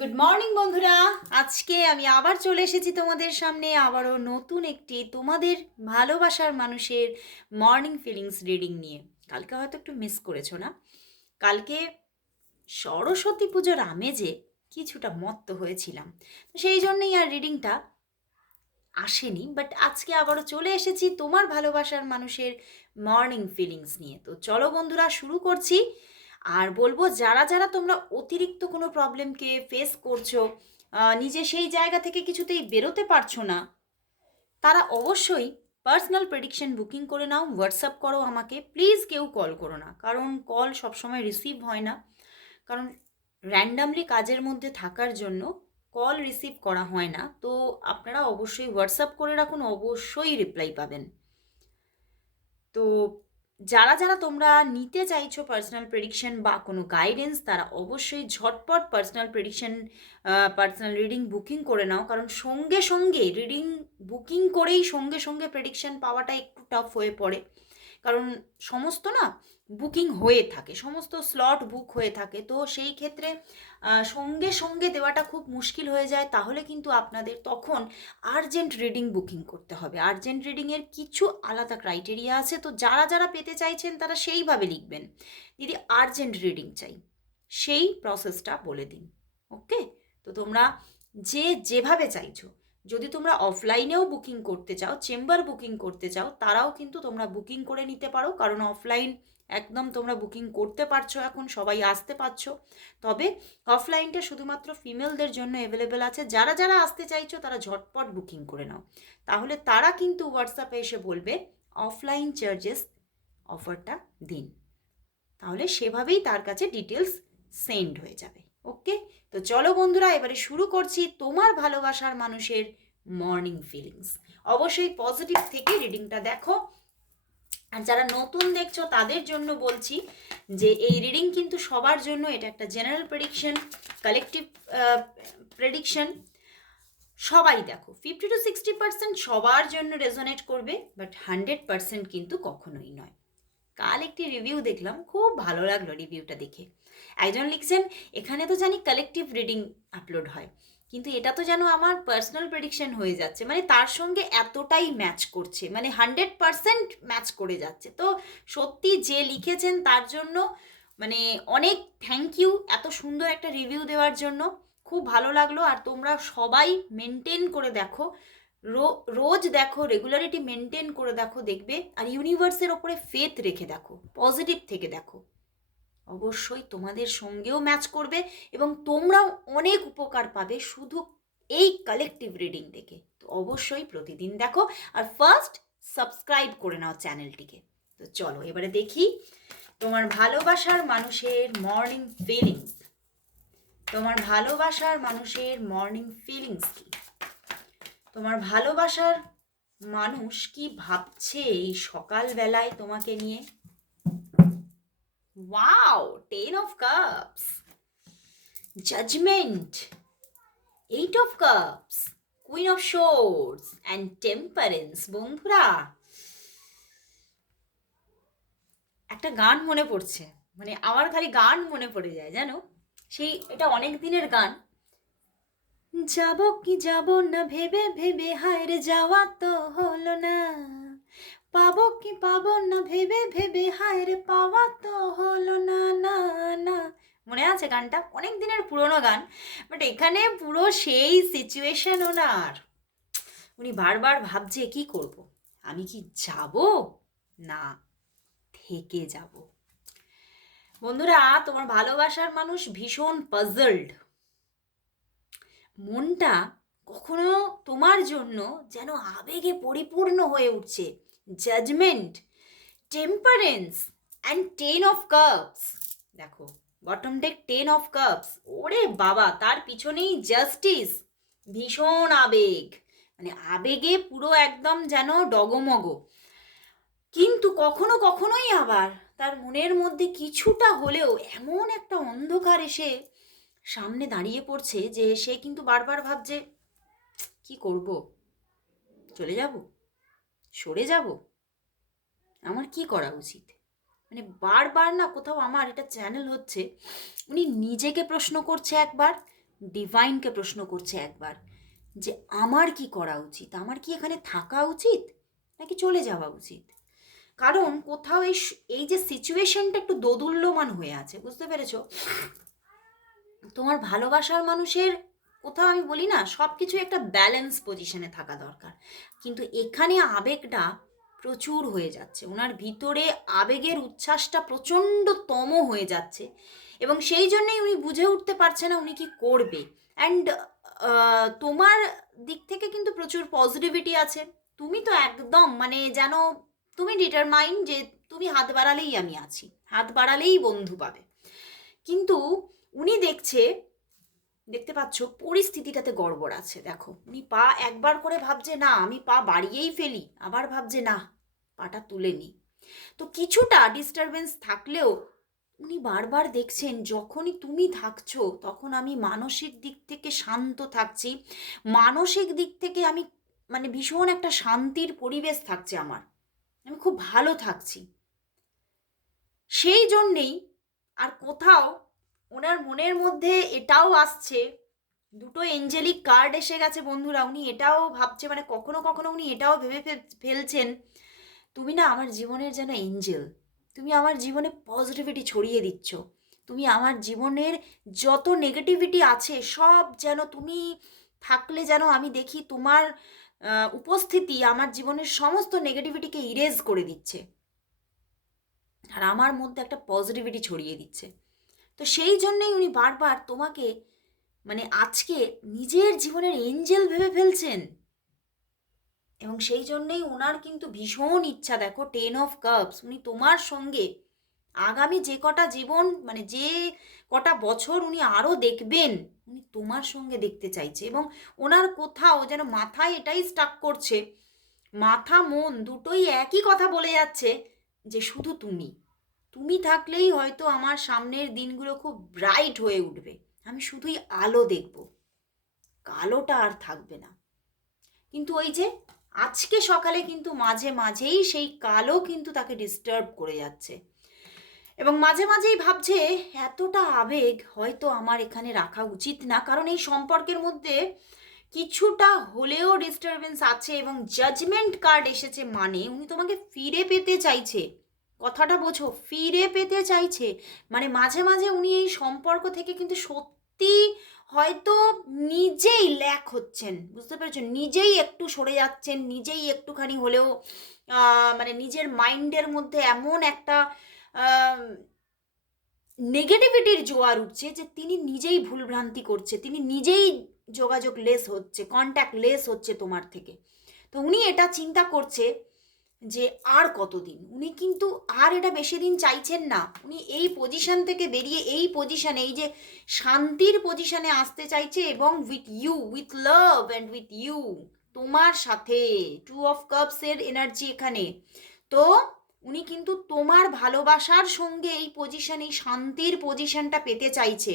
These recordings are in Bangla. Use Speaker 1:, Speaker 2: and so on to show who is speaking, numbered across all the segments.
Speaker 1: গুড মর্নিং বন্ধুরা। আজকে আমি আবার চলে এসেছি তোমাদের সামনে। আবারও নতুন একটি তোমাদের ভালোবাসার মানুষের মর্নিং ফিলিংস রিডিং নিয়ে। কালকে হয়তো একটু মিস করেছ না? কালকে সরস্বতী পুজোর আমেজে কিছুটা মত্ত হয়েছিলাম। তো সেই জন্যই আর রিডিংটা আসেনি বাট আজকে আবারও চলে এসেছি তোমার ভালোবাসার মানুষের মর্নিং ফিলিংস নিয়ে। তো চলো বন্ধুরা, শুরু করছি। আর বলব যারা যারা তোমরা অতিরিক্ত কোনো প্রবলেমকে ফেস করছ নিজে সেই জায়গা থেকে কিছুতেই বেরোতে পারছ না, তারা অবশ্যই পার্সোনাল প্রেডিকশন বুকিং করে নাও হোয়াটসঅ্যাপ করো আমাকে। প্লিজ কেউ কল করো না, কারণ কল সবসময় রিসিভ হয় না। কারণ র্যান্ডামলি কাজের মধ্যে থাকার জন্য কল রিসিভ করা হয় না। তো আপনারা অবশ্যই হোয়াটসঅ্যাপ করে রাখুন, অবশ্যই রিপ্লাই পাবেন। তো যারা যারা তোমরা নিতে চাইছো পার্সোনাল প্রেডিকশন বা কোনো গাইডেন্স তারা অবশ্যই ঝটপট personal prediction personal reading booking করে নাও। কারণ সঙ্গে সঙ্গে রিডিং বুকিং করেই সঙ্গে সঙ্গে প্রেডিকশন পাওয়াটা একটু টাফ হয়ে পড়ে। কারণ সমস্ত না বুকিং হয়ে থাকে, সমস্ত স্লট বুক হয়ে থাকে। তো সেই ক্ষেত্রে সঙ্গে সঙ্গে দেওয়াটা খুব মুশকিল হয়ে যায়। তাহলে কিন্তু আপনাদের তখন আর্জেন্ট রিডিং বুকিং করতে হবে। আর্জেন্ট রিডিংয়ের কিছু আলাদা ক্রাইটেরিয়া আছে। তো যারা যারা পেতে চাইছেন, তারা সেইভাবে লিখবেন। দিদি আর্জেন্ট রিডিং চাই। সেই প্রসেসটা বলে দিন। ওকে তো তোমরা যে, যেভাবে চাইছো যদি তোমরা অফলাইনেও বুকিং করতে চাও চেম্বার বুকিং করতে চাও, তারাও কিন্তু তোমরা বুকিং করে নিতে পারো। কারণ অফলাইন একদম তোমরা বুকিং করতে পারছ এখন, সবাই আসতে পারছ। তবে অফলাইনটা শুধুমাত্র ফিমেলদের জন্য অ্যাভেলেবেল আছে। যারা যারা আসতে চাইছো, তারা ঝটপট বুকিং করে নাও। তাহলে তারা কিন্তু হোয়াটসঅ্যাপে এসে বলবে অফলাইন চার্জেস অফারটা দিন। তাহলে সেভাবেই তার কাছে ডিটেলস সেন্ড হয়ে যাবে। ওকে তো চলো বন্ধুরা, এবারে শুরু করছি তোমার ভালোবাসার মানুষের মর্নিং ফিলিংস অবশ্যই পজিটিভ থেকে রিডিংটা দেখো। আর যারা নতুন দেখছ, তাদের জন্য বলছি যে এই রিডিং কিন্তু সবার জন্য এটা একটা জেনারেল প্রেডিকশন কালেকটিভ প্রেডিকশন সবাই দেখো ফিফটি টু সিক্সটি পার্সেন্ট সবার জন্য রেজোনেট করবে বাট হান্ড্রেড পার্সেন্ট কিন্তু কখনোই নয়। কাল একটি রিভিউ দেখলাম, খুব ভালো লাগল রিভিউটা দেখে। একজন লিখছেন, এখানে তো জানি কালেকটিভ রিডিং আপলোড হয়, কিন্তু এটা তো যেন আমার পার্সোনাল প্রেডিকশন হয়ে যাচ্ছে মানে তার সঙ্গে এতটাই ম্যাচ করছে মানে হান্ড্রেড পারসেন্ট ম্যাচ করে যাচ্ছে। তো সত্যি যে লিখেছেন তার জন্য মানে অনেক থ্যাংক ইউ এত সুন্দর একটা রিভিউ দেওয়ার জন্য। খুব ভালো লাগল, আর তোমরা সবাই মেনটেন করে দেখো রোজ দেখো রেগুলারিটি মেনটেন করে দেখো, দেখবে, আর ইউনিভার্সের ওপরে ফেথ রেখে দেখো পজিটিভ থেকে দেখো। অবশ্যই তোমাদের সঙ্গেও ম্যাচ করবে এবং তোমরাও অনেক উপকার পাবে শুধু এই কালেকটিভ রিডিং দেখে। তো অবশ্যই প্রতিদিন দেখো, আর ফার্স্ট সাবস্ক্রাইব করে নাও চ্যানেলটিকে তো চলো, এবারে দেখি তোমার ভালোবাসার মানুষের মর্নিং ফিলিংস তোমার ভালোবাসার মানুষের মর্নিং ফিলিংস কি? তোমার ভালোবাসার মানুষ কি ভাবছে এই সকালবেলায় তোমাকে নিয়ে? Wow ten of cups judgement eight of cups queen of swords and temperance বন্ধুরা। একটা গান মনে পড়ছে। মানে আমার খালি গান মনে পড়ে যায়, জানো? সেই, এটা অনেক দিনের গান। যাব কি যাব না, ভেবে ভেবে হায় রে যাওয়া তো হলো না। পাবো কি পাবো না, ভেবে ভেবে হায় রে পাওয়া তো হলো না না না। মনে আছে গানটা? অনেক দিনের পুরনো গান বাট এখানে পুরো সেই সিচুয়েশন ওনার। উনি বারবার ভাবছে, কি করব? আমি কি যাব না থেকে যাব? বন্ধুরা, তোমার ভালোবাসার মানুষ ভীষণ পাজলড মনটা কখনো তোমার জন্য যেন আবেগে পরিপূর্ণ হয়ে উঠছে। Judgement temperance and ten of cups দেখো bottom deck ten of cups ওরে বাবা, তার পিছনেই জাস্টিস ভীষণ আবেগ। মানে আবেগে পুরো একদম যেন ডগমগ। কিন্তু কখনো কখনোই আবার তার মনের মধ্যে কিছুটা হলেও এমন একটা অন্ধকার এসে সামনে দাঁড়িয়ে পড়ছে যে সে কিন্তু বারবার ভাবছে, কি করব? চলে যাব? সরে যাব? আমার কি করা উচিত? মানে বারবার না কোথাও আমার এটা চ্যানেল হচ্ছে, উনি নিজেকে প্রশ্ন করছে একবার ডিভাইনকে প্রশ্ন করছে একবার, যে আমার কি করা উচিত? আমার কি এখানে থাকা উচিত? নাকি চলে যাওয়া উচিত? কারণ কোথাও এই এই যে সিচুয়েশনটা একটু দোদুল্যমান হয়ে আছে, বুঝতে পেরেছ? তোমার ভালোবাসার মানুষের, কোথাও আমি বলি না সব কিছু একটা ব্যালেন্স পজিশনে থাকা দরকার। কিন্তু এখানে আবেগটা প্রচুর হয়ে যাচ্ছে। ওনার ভিতরে আবেগের উচ্ছ্বাসটা প্রচণ্ডতম হয়ে যাচ্ছে। এবং সেই জন্যই উনি বুঝে উঠতে পারছে না উনি কি করবে। অ্যান্ড তোমার দিক থেকে কিন্তু প্রচুর পজিটিভিটি আছে। তুমি তো একদম মানে যেন তুমি ডিটারমাইন যে তুমি হাত বাড়ালেই আমি আছি। হাত বাড়ালেই বন্ধু পাবে। কিন্তু উনি দেখছে, দেখতে পাচ্ছ পরিস্থিতিটাতে গড়বড় আছে, দেখো। উনি পা একবার করে ভাবছে, না, আমি পা বাড়িয়েই ফেলি। আবার ভাবছে, না, পাটা তুলে নিই তো কিছুটা ডিস্টারবেন্স থাকলেও উনি বারবার দেখছেন, যখনই তুমি থাকছো, তখন আমি মানসিক দিক থেকে শান্ত থাকছি। মানসিক দিক থেকে আমি মানে ভীষণ একটা শান্তির পরিবেশ থাকছে আমার। আমি খুব ভালো থাকছি। সেই জন্যেই আর কোথাও ওনার মনের মধ্যে এটাও আসছে, দুটো এঞ্জেলিক কার্ড এসে গেছে বন্ধুরা, উনি এটাও ভাবছে মানে কখনো কখনো উনি এটাও ভেবে ফেলছেন, তুমি না আমার জীবনের যেন এঞ্জেল তুমি আমার জীবনে পজিটিভিটি ছড়িয়ে দিচ্ছ, তুমি আমার জীবনের যত নেগেটিভিটি আছে, সব যেন তুমি থাকলে যেন আমি দেখি তোমার উপস্থিতি আমার জীবনের সমস্ত নেগেটিভিটিকে ইরেজ করে দিচ্ছে, আর আমার মধ্যে একটা পজিটিভিটি ছড়িয়ে দিচ্ছে। তো সেই জন্যই উনি বারবার তোমাকে মানে আজকে নিজের জীবনের এঞ্জেল ভেবে ফেলছেন। এবং সেই জন্যই ওনার কিন্তু ভীষণ ইচ্ছা, দেখো টেন অফ কাপস উনি তোমার সঙ্গে আগামী যে কটা জীবন মানে যে কটা বছর উনি আরও দেখবেন, উনি তোমার সঙ্গে দেখতে চাইছে। এবং ওনার কোথাও যেন মাথায় এটাই স্টাক করছে, মাথা মন দুটোই একই কথা বলে যাচ্ছে যে শুধু তুমি। তুমি থাকলেই হয়তো আমার সামনের দিনগুলো খুব ব্রাইট হয়ে উঠবে। আমি শুধুই আলো দেখব। কালোটা আর থাকবে না। কিন্তু ওই যে আজকে সকালে কিন্তু মাঝে মাঝেই সেই কালো কিন্তু তাকে ডিস্টার্ব করে যাচ্ছে। এবং মাঝে মাঝেই ভাবছে, এতটা আবেগ হয়তো আমার এখানে রাখা উচিত না। কারণ এই সম্পর্কের মধ্যে কিছুটা হলেও ডিস্টারবেন্স আছে এবং জাজমেন্ট কার্ড এসেছে মানে উনি তোমাকে ফিরে পেতে চাইছে। কথাটা বোঝো, ফিরে পেতে চাইছে। মানে মাঝে মাঝে উনি এই সম্পর্ক থেকে কিন্তু সত্যি হয়তো নিজেই ল্যাক হচ্ছেন, বুঝতে পেরেছ? নিজেই একটু সরে যাচ্ছেন, নিজেই একটুখানি হলেও মানে নিজের মাইন্ডের মধ্যে এমন একটা নেগেটিভিটির জোয়ার উঠছে যে তিনি নিজেই ভুলভ্রান্তি করছে, তিনি নিজেই যোগাযোগ লেস হচ্ছে কন্ট্যাক্ট লেস হচ্ছে তোমার থেকে। তো উনি এটা চিন্তা করছে যে আর কতদিন? উনি কিন্তু আর এটা বেশি দিন চাইছেন না। উনি এই পজিশন থেকে বেরিয়ে এই পজিশনে এই যে শান্তির পজিশনে আসতে চাইছে এবং with you with love and with you তোমার সাথে টু অফ কাপসের এনার্জি এখানে। তো উনি কিন্তু তোমার ভালোবাসার সঙ্গে এই পজিশন এই শান্তির পজিশনটা পেতে চাইছে।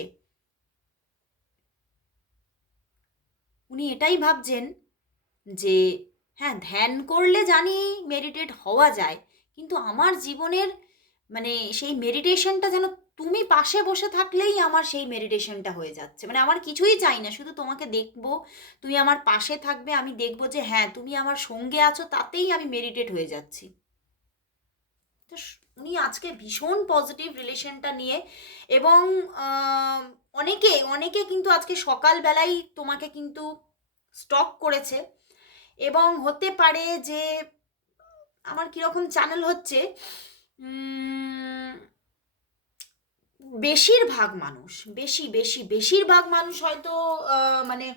Speaker 1: উনি এটাই ভাবছেন যে হ্যাঁ ধ্যান করলে জানি মেডিটেট হওয়া যায়, কিন্তু আমার জীবনের মানে সেই মেডিটেশনটা যেন তুমি পাশে বসে থাকলেই আমার সেই মেডিটেশনটা হয়ে যাচ্ছে। মানে আমার কিছুই চাই না, শুধু তোমাকে দেখব, তুমি আমার পাশে থাকবে, আমি দেখব যে হ্যাঁ তুমি আমার সঙ্গে আছো, তাতেই আমি মেডিটেট হয়ে যাচ্ছি। তো উনি আজকে ভীষণ পজিটিভ রিলেশনটা নিয়ে এবং অনেকে অনেকে কিন্তু আজকে সকালবেলাই তোমাকে কিন্তু স্টক করেছে। এবং হতে পারে যে আমার কীরকম চ্যানেল হচ্ছে বেশিরভাগ মানুষ, বেশি বেশি, বেশিরভাগ মানুষ হয়তো মানে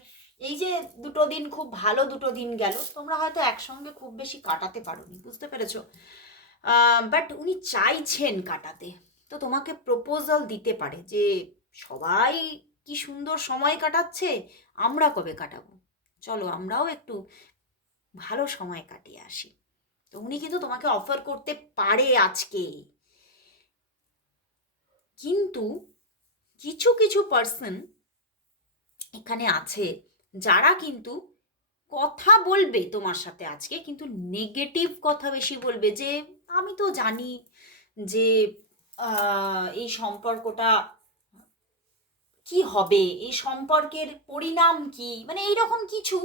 Speaker 1: এই যে দুটো দিন খুব ভালো দুটো দিন গেল, তোমরা হয়তো একসঙ্গে খুব বেশি কাটাতে পারোনি, বুঝতে পেরেছ? বাট উনি চাইছেন কাটাতে। তো তোমাকে প্রপোজাল দিতে পারে যে সবাই কি সুন্দর সময় কাটাচ্ছে, আমরা কবে কাটাবো? চলো আমরাও একটু ভালো সময় কাটিয়ে আসি। তো উনি কিন্তু তোমাকে অফার করতে পারে আজকে কিন্তু কিছু কিছু পার্সন এখানে আছে যারা কিন্তু কথা বলবে তোমার সাথে আজকে, কিন্তু নেগেটিভ কথা বেশি বলবে যে, আমি তো জানি যে এই সম্পর্কটা কি হবে? এই সম্পর্কের পরিণাম কি? মানে এইরকম কিছু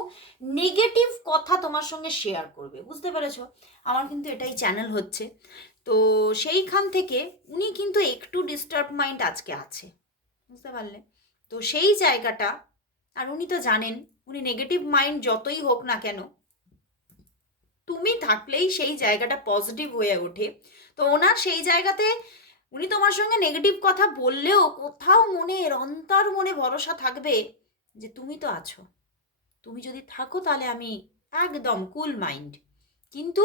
Speaker 1: নেগেটিভ কথা তোমার সঙ্গে শেয়ার করবে, বুঝতে পেরেছ? আমার কিন্তু এটাই চ্যানেল হচ্ছে। তো সেইখান থেকে উনি কিন্তু একটু ডিস্টার্ব মাইন্ড আজকে আছে, বুঝতে পারলে? তো সেই জায়গাটা, আর উনি তো জানেন, উনি নেগেটিভ মাইন্ড যতই হোক না কেন, তুমি থাকলেই সেই জায়গাটা পজিটিভ হয়ে ওঠে। তো ওনার সেই জায়গাতে উনি তোমার সঙ্গে নেগেটিভ কথা বললেও কোথাও মনে অন্তর মনে ভরসা থাকবে যে তুমি তো আছো। তুমি যদি থাকো তাহলে আমি একদম কুল মাইন্ড কিন্তু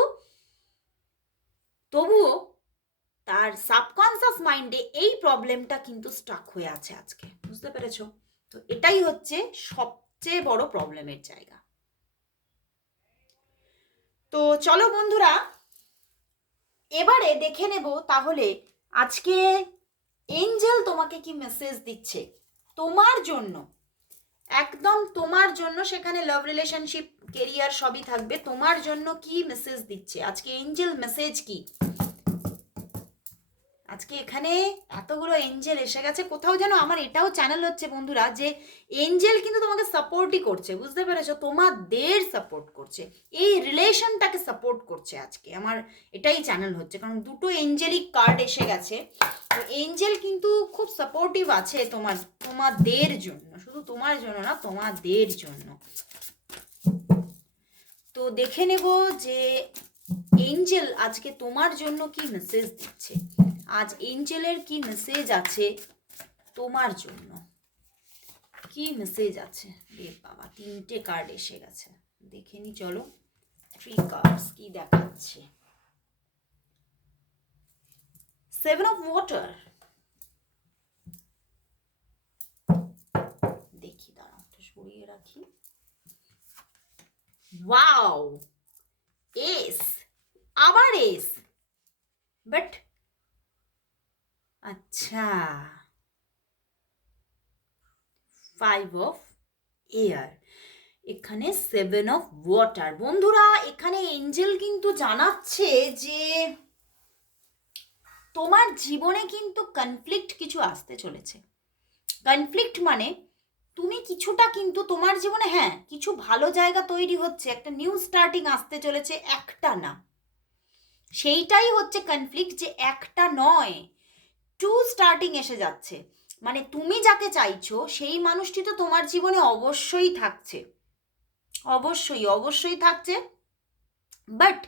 Speaker 1: তবুও তার সাবকনসিয়াস মাইন্ডে এই প্রবলেমটা কিন্তু স্টাক হয়ে আছে আজকে। বুঝতে পেরেছ? তো এটাই হচ্ছে সবচেয়ে বড় প্রবলেমের জায়গা। তো চলো বন্ধুরা, এবারে দেখে নেব তাহলে আজকে এঞ্জেল তোমাকে কি মেসেজ দিচ্ছে? তোমার জন্য। একদম তোমার জন্য সেখানে লাভ রিলেশনশিপ কেরিয়ার সবই থাকবে। তোমার জন্য কি মেসেজ দিচ্ছে? আজকে এঞ্জেল মেসেজ কি? আজকে এখানে এতগুলো এঞ্জেল এসে গেছে, কোথাও যেন আমার এটাও চ্যানেল হচ্ছে বন্ধুরা যে এঞ্জেল কিন্তু তোমাকে সাপোর্টই করছে, বুঝতে পেরেছ? তোমাদের সাপোর্ট করছে, এই রিলেশনটাকে সাপোর্ট করছে আজকে, আমার এটাই চ্যানেল হচ্ছে। কারণ দুটো এঞ্জেলিক কার্ড এসে গেছে, তো এঞ্জেল কিন্তু খুব সাপোর্টিভ আছে তোমার, তোমাদের জন্য, শুধু তোমার জন্য না, তোমাদের জন্য। তো দেখে নেব যে এঞ্জেল আজকে তোমার জন্য কি মেসেজ দিচ্ছে? আজ এঞ্জেলের কি মেসেজ আছে তোমার জন্য? কি মেসেজ আছে? রে বাবা, তিনটে কার্ড এসে গেছে। দেখে নি, চলো। থ্রি কার্ডস কি দেখাচ্ছে? সেভেন অফ ওয়াটার দেখি, দাঁড়াও, একটু সরিয়ে রাখি। ওয়াও এস আবার এস বাট আচ্ছা। ফাইভ অফ এয়ার এখানে সেভেন অফ ওয়াটার বন্ধুরা, এখানে এঞ্জেল কিন্তু জানাচ্ছে যে তোমার জীবনে কিন্তু কনফ্লিক্ট কিছু আসতে চলেছে। কনফ্লিক্ট মানে তুমি কিছুটা কিন্তু তোমার জীবনে হ্যাঁ কিছু ভালো জায়গা তৈরি হচ্ছে। একটা নিউ স্টার্টিং আসতে চলেছে, একটা না। সেইটাই হচ্ছে কনফ্লিক্ট যে একটা নয় টু স্টার্টিং এসে যাচ্ছে। মানে তুমি যাকে চাইছো, সেই মানুষটি তো তোমার জীবনে অবশ্যই থাকছে। অবশ্যই অবশ্যই থাকছে। বাট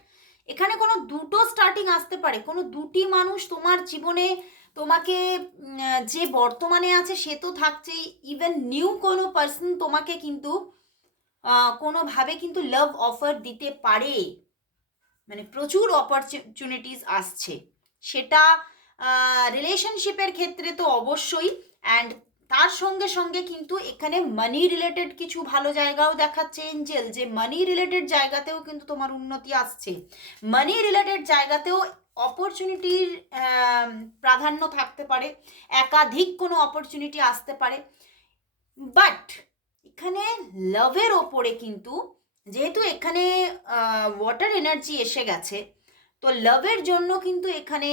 Speaker 1: এখানে কোনো দুটো স্টার্টিং আসতে পারে। কোনো দুটি মানুষ তোমার জীবনে তোমাকে যে বর্তমানে আছে, সে তো থাকছেই। ইভেন নিউ কোনো পার্সন তোমাকে কিন্তু কোনোভাবে কিন্তু লাভ অফার দিতে পারে। মানে প্রচুর অপরচুনিটিস আসছে। সেটা রিলেশনশিপের ক্ষেত্রে তো অবশ্যই অ্যান্ড তার সঙ্গে সঙ্গে কিন্তু এখানে মানি রিলেটেড কিছু ভালো জায়গাও দেখাচ্ছে এঞ্জেল যে মানি রিলেটেড জায়গাতেও কিন্তু তোমার উন্নতি আসছে। মানি রিলেটেড জায়গাতেও অপরচুনিটির প্রাধান্য থাকতে পারে, একাধিক কোনো অপরচুনিটি আসতে পারে। বাট এখানে লাভের ওপরে কিন্তু যেহেতু এখানে ওয়াটার এনার্জি এসে গেছে, তো লাভের জন্য কিন্তু এখানে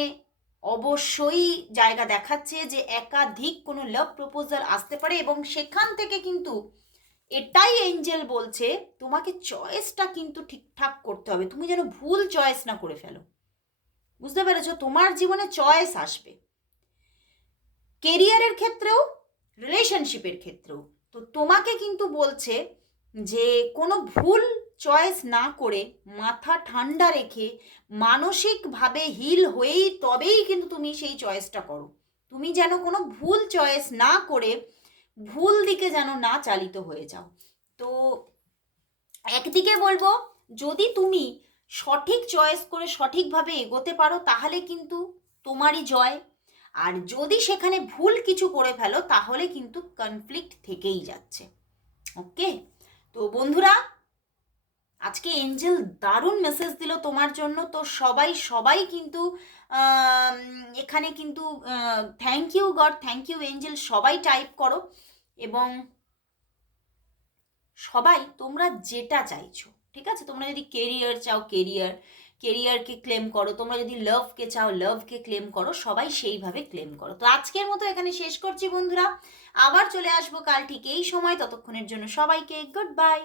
Speaker 1: অবশ্যই জায়গা দেখাচ্ছে যে একাধিক কোনো লাভ প্রপোজাল আসতে পারে এবং সেখান থেকে কিন্তু এটাই এঞ্জেল বলছে, তোমাকে চয়েসটা কিন্তু ঠিকঠাক করতে হবে। তুমি যেন ভুল চয়েস না করে ফেলো। বুঝতে পেরেছ? তোমার জীবনে চয়েস আসবে। কেরিয়ারের ক্ষেত্রেও রিলেশনশিপের ক্ষেত্রেও। তো তোমাকে কিন্তু বলছে যে কোনো ভুল চয়েস না করে মাথা ঠান্ডা রেখে মানসিকভাবে হিল হয়েই তবেই কিন্তু তুমি সেই চয়েসটা করো। তুমি যেন কোনো ভুল চয়েস না করে ভুল দিকে যেন না চালিত হয়ে যাও। তো একদিকে বলব, যদি তুমি সঠিক চয়েস করে সঠিকভাবে এগোতে পারো, তাহলে কিন্তু তোমারই জয়। আর যদি সেখানে ভুল কিছু করে ফেলো, তাহলে কিন্তু কনফ্লিক্ট থেকেই যাচ্ছে। ওকে তো বন্ধুরা, আজকে এঞ্জেল দারুণ মেসেজ দিল তোমার জন্য। তো সবাই সবাই কিন্তু এখানে কিন্তু thank you god thank you angel, সবাই টাইপ করো এবং সবাই তোমরা যেটা চাইছো, ঠিক আছে? তোমরা যদি কেরিয়ার চাও কেরিয়ার কেরিয়ারকে ক্লেম করো, তোমরা যদি লাভকে চাও লাভকে ক্লেম করো, সবাই সেইভাবে ক্লেম করো। তো আজকের মতো এখানে শেষ করছি বন্ধুরা। আবার চলে আসব কাল ঠিক এই সময়, ততক্ষণের জন্য সবাইকে গুড বাই